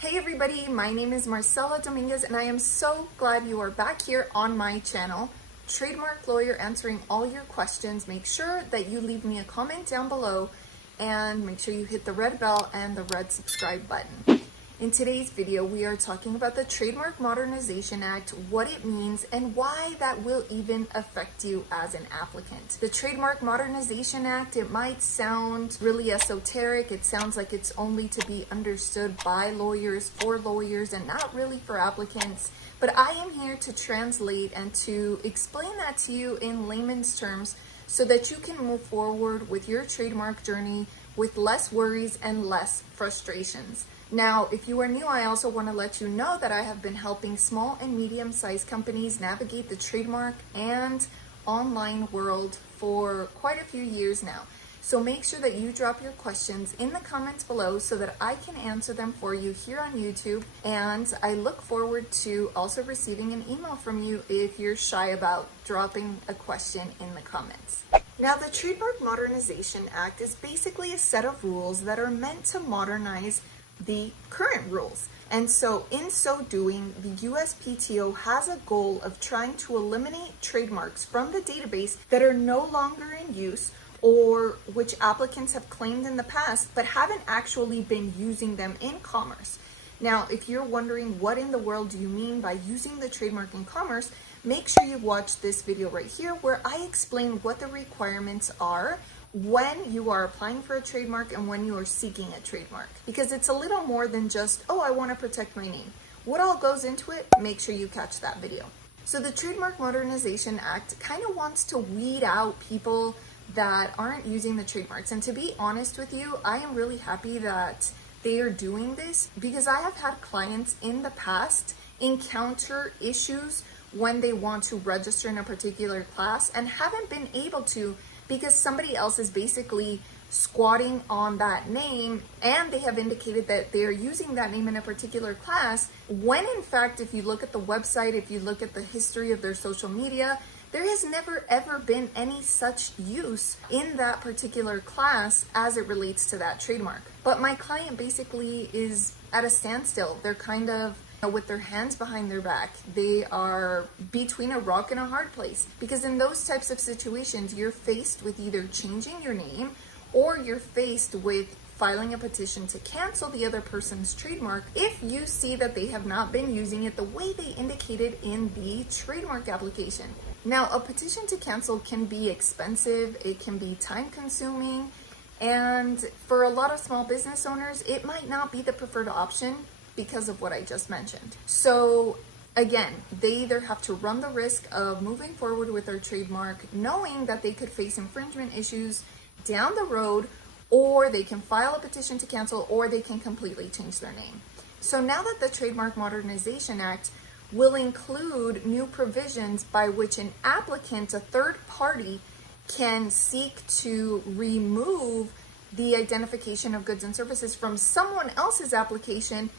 Hey everybody, my name is Marcella Dominguez and I am so glad you are back here on my channel, Trademark Lawyer, answering all your questions. Make sure that you leave me a comment down below and make sure you hit the red bell and the red subscribe button. In today's video, we are talking about the Trademark Modernization Act, what it means, and why that will even affect you as an applicant. The Trademark Modernization Act, it might sound really esoteric. It sounds like it's only to be understood by lawyers, for lawyers, and not really for applicants. But I am here to translate and to explain that to you in layman's terms so that you can move forward with your trademark journey with less worries and less frustrations. Now, if you are new, I also want to let you know that I have been helping small and medium-sized companies navigate the trademark and online world for quite a few years now. So make sure that you drop your questions in the comments below so that I can answer them for you here on YouTube. And I look forward to also receiving an email from you if you're shy about dropping a question in the comments. Now, the Trademark Modernization Act is basically a set of rules that are meant to modernize the current rules. And so in so doing, the USPTO has a goal of trying to eliminate trademarks from the database that are no longer in use or which applicants have claimed in the past but haven't actually been using them in commerce. Now, if you're wondering what in the world do you mean by using the trademark in commerce, make sure you watch this video right here where I explain what the requirements are when you are applying for a trademark and when you are seeking a trademark. Because it's a little more than just, oh, I want to protect my name. What all goes into it, make sure you catch that video. So the Trademark Modernization Act kind of wants to weed out people that aren't using the trademarks. And to be honest with you, I am really happy that they are doing this because I have had clients in the past encounter issues when they want to register in a particular class and haven't been able to because somebody else is basically squatting on that name and they have indicated that they're using that name in a particular class, when in fact, if you look at the website, if you look at the history of their social media, there has never ever been any such use in that particular class as it relates to that trademark. But my client basically is at a standstill. They're kind of with their hands behind their back. They are between a rock and a hard place because in those types of situations, you're faced with either changing your name or you're faced with filing a petition to cancel the other person's trademark if you see that they have not been using it the way they indicated in the trademark application. Now, a petition to cancel can be expensive, it can be time consuming, and for a lot of small business owners, it might not be the preferred option because of what I just mentioned. So again, they either have to run the risk of moving forward with their trademark, knowing that they could face infringement issues down the road, or they can file a petition to cancel, or they can completely change their name. So now that the Trademark Modernization Act will include new provisions by which an applicant, a third party, can seek to remove the identification of goods and services from someone else's application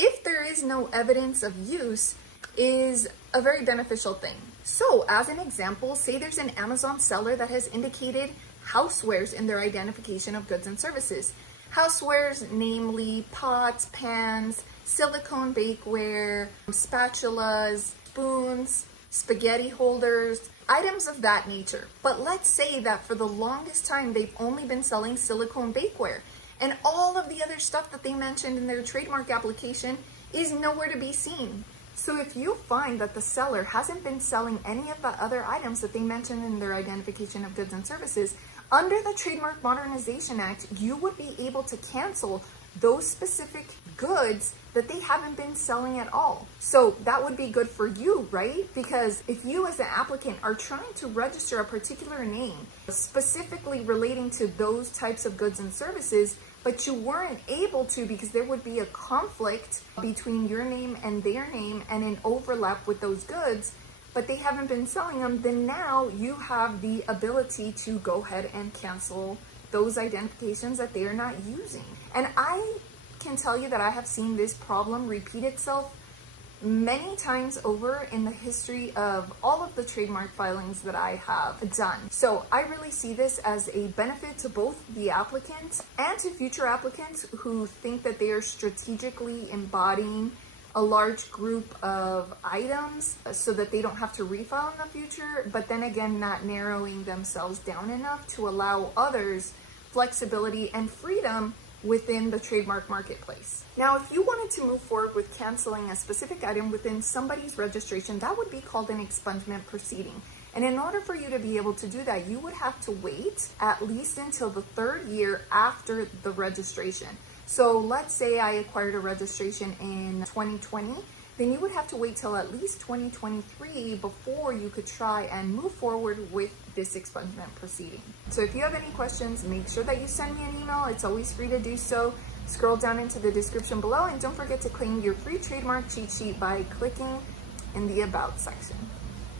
if there is no evidence of use, is a very beneficial thing. So as an example, say there's an Amazon seller that has indicated housewares in their identification of goods and services. Housewares, namely pots, pans, silicone bakeware, spatulas, spoons, spaghetti holders, items of that nature. But let's say that for the longest time, they've only been selling silicone bakeware. And all of the other stuff that they mentioned in their trademark application is nowhere to be seen. So if you find that the seller hasn't been selling any of the other items that they mentioned in their identification of goods and services, under the Trademark Modernization Act, you would be able to cancel those specific goods that they haven't been selling at all. So that would be good for you, right? Because if you as an applicant are trying to register a particular name specifically relating to those types of goods and services, but you weren't able to because there would be a conflict between your name and their name and an overlap with those goods, but they haven't been selling them, then now you have the ability to go ahead and cancel those identifications that they are not using. And I can tell you that I have seen this problem repeat itself many times over in the history of all of the trademark filings that I have done. So I really see this as a benefit to both the applicant and to future applicants who think that they are strategically embodying a large group of items so that they don't have to refile in the future, but then again, not narrowing themselves down enough to allow others flexibility and freedom within the trademark marketplace. Now, if you wanted to move forward with canceling a specific item within somebody's registration, that would be called an expungement proceeding. And in order for you to be able to do that, you would have to wait at least until the 3rd year after the registration. So let's say I acquired a registration in 2020, then you would have to wait till at least 2023 before you could try and move forward with this expungement proceeding. So if you have any questions, make sure that you send me an email. It's always free to do so. Scroll down into the description below and don't forget to claim your free trademark cheat sheet by clicking in the About section.